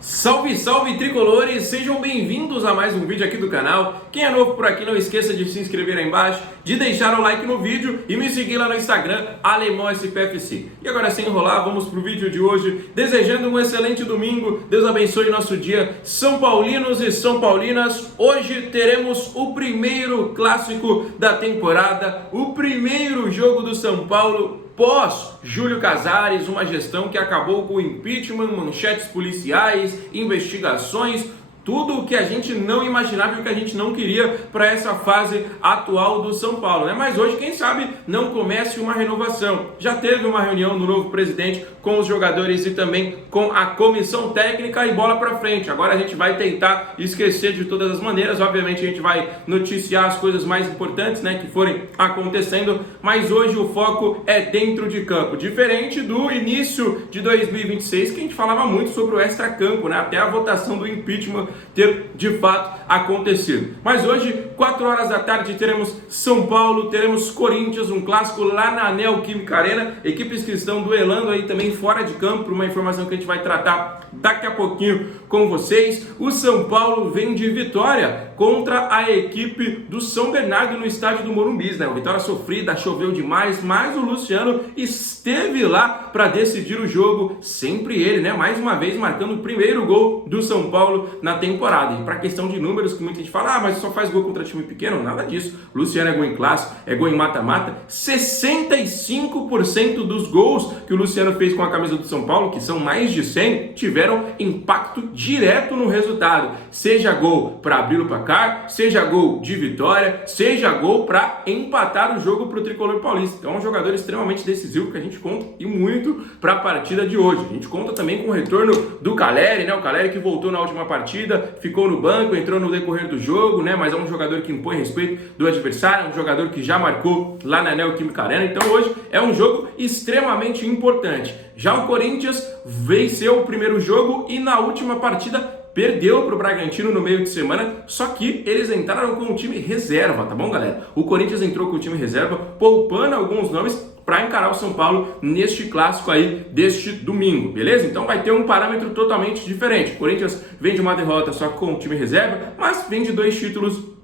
Salve, salve tricolores! Sejam bem-vindos a mais um vídeo aqui do canal. Quem é novo por aqui, não esqueça de se inscrever aí embaixo, de deixar o like no vídeo e me seguir lá no Instagram, AlemãoSPFC. E agora, sem enrolar, vamos pro vídeo de hoje, desejando um excelente domingo. Deus abençoe nosso dia, São Paulinos e São Paulinas. Hoje teremos o primeiro clássico da temporada, o primeiro jogo do São Paulo pós Júlio Casares, uma gestão que acabou com impeachment, manchetes policiais, investigações, tudo o que a gente não imaginava e o que a gente não queria para essa fase atual do São Paulo, né? Mas hoje, quem sabe, não comece uma renovação. Já teve uma reunião do novo presidente com os jogadores e também com a comissão técnica e bola para frente. Agora a gente vai tentar esquecer de todas as maneiras. Obviamente a gente vai noticiar as coisas mais importantes, né, que forem acontecendo, mas hoje o foco é dentro de campo. Diferente do início de 2026, que a gente falava muito sobre o extracampo, né? Até a votação do impeachment ter de fato acontecido. Mas hoje, 4 horas da tarde, teremos São Paulo, teremos Corinthians, um clássico lá na Neoquímica Arena, equipes que estão duelando aí também fora de campo, uma informação que a gente vai tratar daqui a pouquinho com vocês. O São Paulo vem de vitória contra a equipe do São Bernardo no estádio do Morumbi, né? Uma vitória sofrida, choveu demais, mas o Luciano esteve lá para decidir o jogo, sempre ele, né? Mais uma vez marcando o primeiro gol do São Paulo na temporada. E para questão de números, que muita gente fala, mas só faz gol contra time pequeno, nada disso. Luciano é gol em clássico, é gol em mata-mata. 65% dos gols que o Luciano fez com a camisa do São Paulo, que são mais de 100, tiveram impacto direto no resultado. Seja gol para abrir o placar, seja gol de vitória, seja gol para empatar o jogo para o tricolor paulista. Então é um jogador extremamente decisivo que a gente conta e muito para a partida de hoje. A gente conta também com o retorno do Caleri, né? O Caleri que voltou na última partida, ficou no banco, entrou no decorrer do jogo, né? Mas é um jogador que impõe respeito do adversário, é um jogador que já marcou lá na Neoquímica Arena. Então hoje é um jogo extremamente importante. Já o Corinthians venceu o primeiro jogo e na última partida perdeu para o Bragantino no meio de semana, só que eles entraram com o time reserva, tá bom, galera? O Corinthians entrou com o time reserva, poupando alguns nomes para encarar o São Paulo neste clássico aí deste domingo, beleza? Então vai ter um parâmetro totalmente diferente. O Corinthians vem de uma derrota só com o time reserva, mas vem de 2 títulos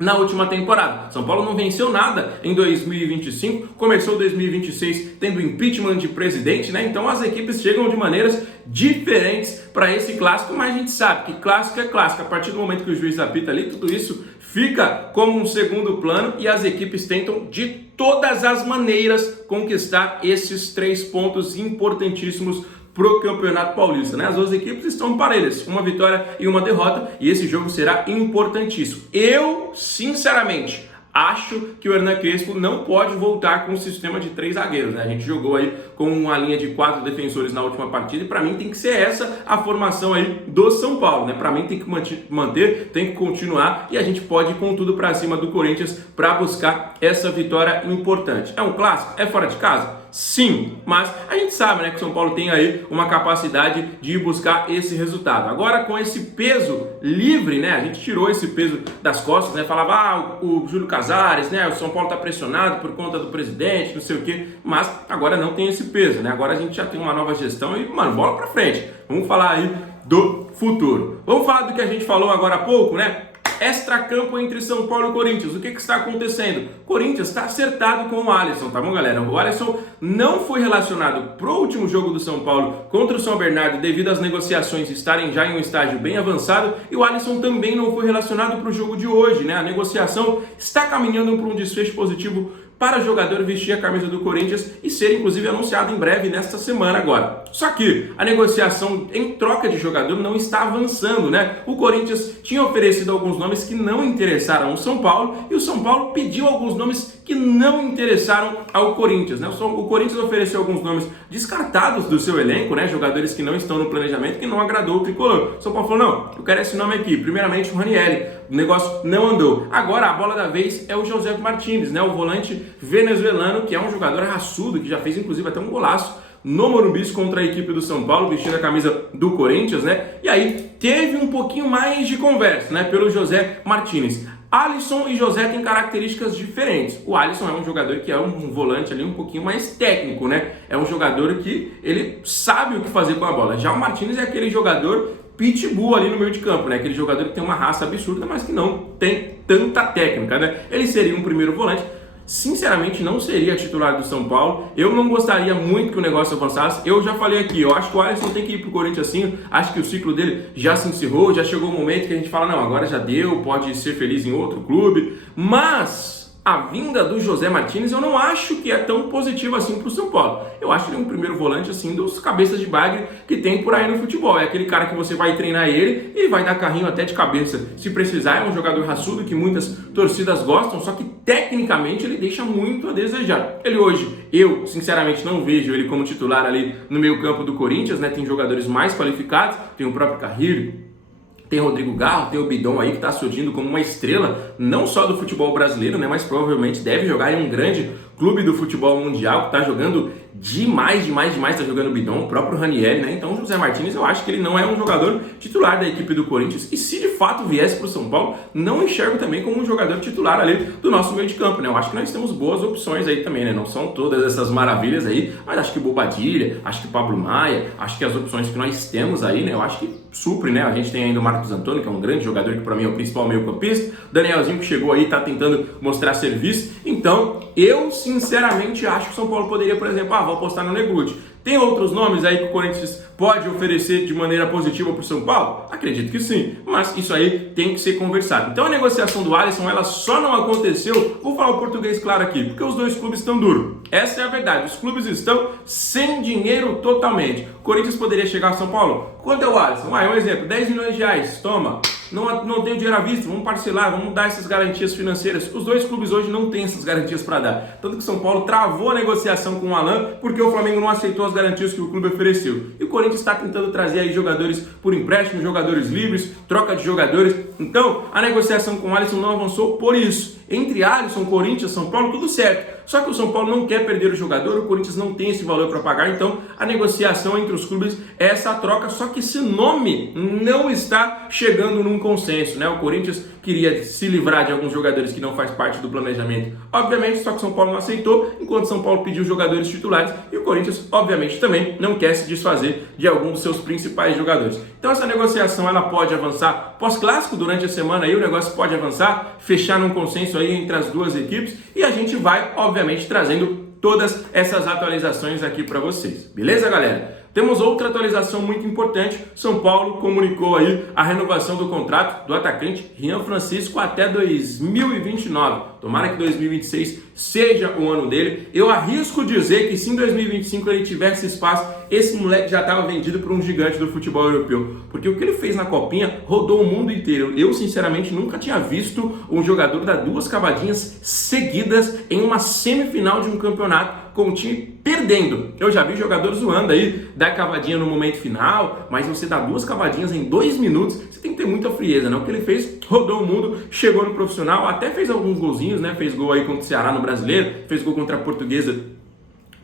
na última temporada. São Paulo não venceu nada em 2025, começou 2026 tendo impeachment de presidente, né? Então as equipes chegam de maneiras diferentes para esse clássico, mas a gente sabe que clássico é clássico. A partir do momento que o juiz apita ali, tudo isso fica como um segundo plano e as equipes tentam de todas as maneiras conquistar esses 3 pontos importantíssimos pro Campeonato Paulista, né? As duas equipes estão parelhas, uma vitória e uma derrota, e esse jogo será importantíssimo. Eu, sinceramente, acho que o Hernan Crespo não pode voltar com um sistema de 3 zagueiros, né? A gente jogou aí com uma linha de 4 defensores na última partida e para mim tem que ser essa a formação aí do São Paulo, né? Para mim tem que manter, tem que continuar e a gente pode ir com tudo para cima do Corinthians para buscar essa vitória importante. É um clássico? É fora de casa? Sim, mas a gente sabe, né, que o São Paulo tem aí uma capacidade de ir buscar esse resultado. Agora, com esse peso livre, né, a gente tirou esse peso das costas, né, falava, o Júlio Casares, né, o São Paulo tá pressionado por conta do presidente, não sei o quê, mas agora não tem esse peso, né, agora a gente já tem uma nova gestão e, mano, bola pra frente. Vamos falar aí do futuro. Vamos falar do que a gente falou agora há pouco, né? Extracampo entre São Paulo e Corinthians. O que está acontecendo? O Corinthians está acertado com o Alisson, tá bom, galera? O Alisson não foi relacionado pro último jogo do São Paulo contra o São Bernardo devido às negociações estarem já em um estágio bem avançado e o Alisson também não foi relacionado para o jogo de hoje, né? A negociação está caminhando para um desfecho positivo para o jogador vestir a camisa do Corinthians e ser inclusive anunciado em breve nesta semana agora. Só que a negociação em troca de jogador não está avançando, né? O Corinthians tinha oferecido alguns nomes que não interessaram ao São Paulo e o São Paulo pediu alguns nomes que não interessaram ao Corinthians, né? O Corinthians ofereceu alguns nomes descartados do seu elenco, né? Jogadores que não estão no planejamento, que não agradou o tricolor. O São Paulo falou, não, eu quero esse nome aqui. Primeiramente o Ranieri, o negócio não andou. Agora a bola da vez é o José Martínez, né? O volante venezuelano, que é um jogador raçudo, que já fez inclusive até um golaço no Morumbi contra a equipe do São Paulo, vestindo a camisa do Corinthians, né? E aí teve um pouquinho mais de conversa, né? Pelo José Martínez. Alisson e José têm características diferentes. O Alisson é um jogador que é um volante ali um pouquinho mais técnico, né? É um jogador que ele sabe o que fazer com a bola. Já o Martínez é aquele jogador pitbull ali no meio de campo, né? Aquele jogador que tem uma raça absurda, mas que não tem tanta técnica, né? Ele seria um primeiro volante. Sinceramente, não seria titular do São Paulo. Eu não gostaria muito que o negócio avançasse. Eu já falei aqui, eu acho que o Alisson tem que ir pro Corinthians assim. Acho que o ciclo dele já se encerrou, já chegou o momento que a gente fala, não, agora já deu, pode ser feliz em outro clube. Mas a vinda do José Martínez eu não acho que é tão positiva assim para o São Paulo. Eu acho que ele é um primeiro volante assim dos cabeças de bagre que tem por aí no futebol. É aquele cara que você vai treinar ele e vai dar carrinho até de cabeça. Se precisar, é um jogador raçudo que muitas torcidas gostam, só que tecnicamente ele deixa muito a desejar. Ele hoje, eu sinceramente não vejo ele como titular ali no meio campo do Corinthians, né? Tem jogadores mais qualificados, tem o próprio Carrilho, tem o Rodrigo Garro, tem o Bidon aí que está surgindo como uma estrela, não só do futebol brasileiro, né, mas provavelmente deve jogar em um grande clube do futebol mundial, que está jogando demais, está jogando o Bidon, o próprio Ranieri, né? Então o José Martínez, eu acho que ele não é um jogador titular da equipe do Corinthians, e se de fato viesse para o São Paulo, não enxergo também como um jogador titular ali do nosso meio de campo, né? Eu acho que nós temos boas opções aí também, né? Não são todas essas maravilhas aí, mas acho que o Bobadilha, acho que o Pablo Maia, acho que as opções que nós temos aí, né? Eu acho que supre, né? A gente tem ainda o Marcos Antônio, que é um grande jogador, que para mim é o principal meio-campista, Danielzinho que chegou aí, tá tentando mostrar serviço. Então, eu sinceramente acho que o São Paulo poderia, por exemplo, vou apostar no Negruti. Tem outros nomes aí que o Corinthians pode oferecer de maneira positiva para o São Paulo? Acredito que sim, mas isso aí tem que ser conversado. Então a negociação do Alisson, ela só não aconteceu, vou falar o português claro aqui, porque os dois clubes estão duros. Essa é a verdade, os clubes estão sem dinheiro totalmente. O Corinthians poderia chegar a São Paulo? Quanto é o Alisson? Um exemplo, 10 milhões de reais, toma. Não tem dinheiro à vista, vamos parcelar, vamos dar essas garantias financeiras. Os dois clubes hoje não têm essas garantias para dar. Tanto que o São Paulo travou a negociação com o Alan porque o Flamengo não aceitou as garantias que o clube ofereceu. E o Corinthians está tentando trazer aí jogadores por empréstimo, jogadores livres, troca de jogadores. Então, a negociação com o Alisson não avançou por isso. Entre Alisson, Corinthians, São Paulo, tudo certo. Só que o São Paulo não quer perder o jogador, o Corinthians não tem esse valor para pagar, então a negociação entre os clubes é essa troca, só que esse nome não está chegando num consenso, né? O Corinthians queria se livrar de alguns jogadores que não faz parte do planejamento, obviamente, só que o São Paulo não aceitou, enquanto o São Paulo pediu jogadores titulares, e o Corinthians, obviamente, também não quer se desfazer de algum dos seus principais jogadores. Então essa negociação, ela pode avançar pós-clássico, durante a semana aí o negócio pode avançar, fechar num consenso aí entre as duas equipes, e a gente vai, obviamente, trazendo todas essas atualizações aqui para vocês. Beleza, galera? Temos outra atualização muito importante. São Paulo comunicou aí a renovação do contrato do atacante Rian Francisco até 2029. Tomara que 2026 seja o ano dele. Eu arrisco dizer que se em 2025 ele tivesse espaço, esse moleque já estava vendido para um gigante do futebol europeu. Porque o que ele fez na Copinha rodou o mundo inteiro. Eu, sinceramente, nunca tinha visto um jogador dar 2 cavadinhas seguidas em uma semifinal de um campeonato com o time perdendo. Eu já vi jogadores zoando aí, dar cavadinha no momento final, mas você dá 2 cavadinhas em 2 minutos, você tem que ter muita frieza, né? O que ele fez, rodou o mundo, chegou no profissional, até fez alguns golzinhos, né? Fez gol aí contra o Ceará no Brasileiro, fez gol contra a Portuguesa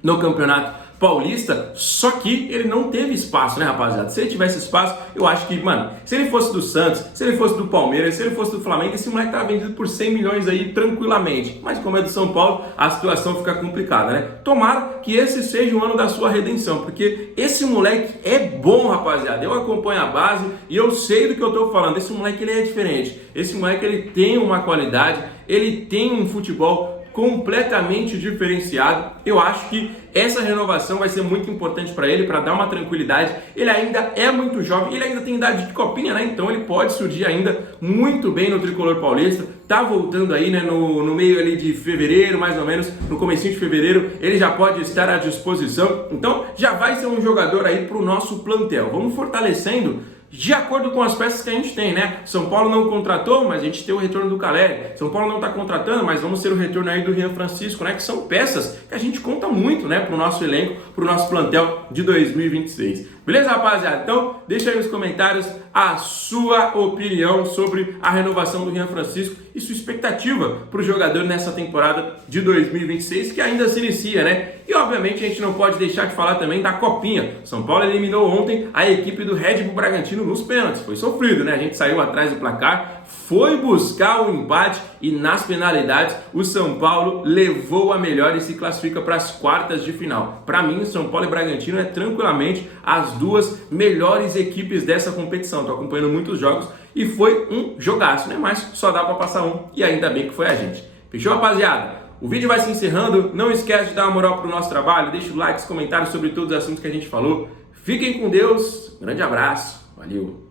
no Campeonato Paulista, só que ele não teve espaço, né, rapaziada? Se ele tivesse espaço, eu acho que, mano, se ele fosse do Santos, se ele fosse do Palmeiras, se ele fosse do Flamengo, esse moleque tava vendido por 100 milhões aí tranquilamente. Mas como é do São Paulo, a situação fica complicada, né? Tomara que esse seja o ano da sua redenção, porque esse moleque é bom, rapaziada. Eu acompanho a base e eu sei do que eu tô falando. Esse moleque, ele é diferente. Esse moleque, ele tem uma qualidade, ele tem um futebol completamente diferenciado. Eu acho que essa renovação vai ser muito importante para ele, para dar uma tranquilidade. Ele ainda é muito jovem, ele ainda tem idade de copinha, né? Então ele pode surgir ainda muito bem no tricolor paulista. Tá voltando aí, né, no meio ali de fevereiro, mais ou menos, no comecinho de fevereiro, ele já pode estar à disposição. Então já vai ser um jogador aí para o nosso plantel. Vamos fortalecendo de acordo com as peças que a gente tem, né? São Paulo não contratou, mas a gente tem o retorno do Caleri. São Paulo não está contratando, mas vamos ter o retorno aí do Rian Francisco, né? Que são peças que a gente conta muito, né? Para o nosso elenco, para o nosso plantel de 2026. Beleza, rapaziada? Então, deixa aí nos comentários a sua opinião sobre a renovação do Rian Francisco e sua expectativa para o jogador nessa temporada de 2026, que ainda se inicia, né? E, obviamente, a gente não pode deixar de falar também da Copinha. São Paulo eliminou ontem a equipe do Red Bull Bragantino nos pênaltis. Foi sofrido, né? A gente saiu atrás do placar, foi buscar o empate e nas penalidades o São Paulo levou a melhor e se classifica para as quartas de final. Para mim, o São Paulo e Bragantino é tranquilamente as duas melhores equipes dessa competição. Estou acompanhando muitos jogos e foi um jogaço, né? Mas só dá para passar um e ainda bem que foi a gente. Fechou, rapaziada? O vídeo vai se encerrando. Não esquece de dar uma moral pro nosso trabalho. Deixa o like, comentários sobre todos os assuntos que a gente falou. Fiquem com Deus. Grande abraço. Valeu.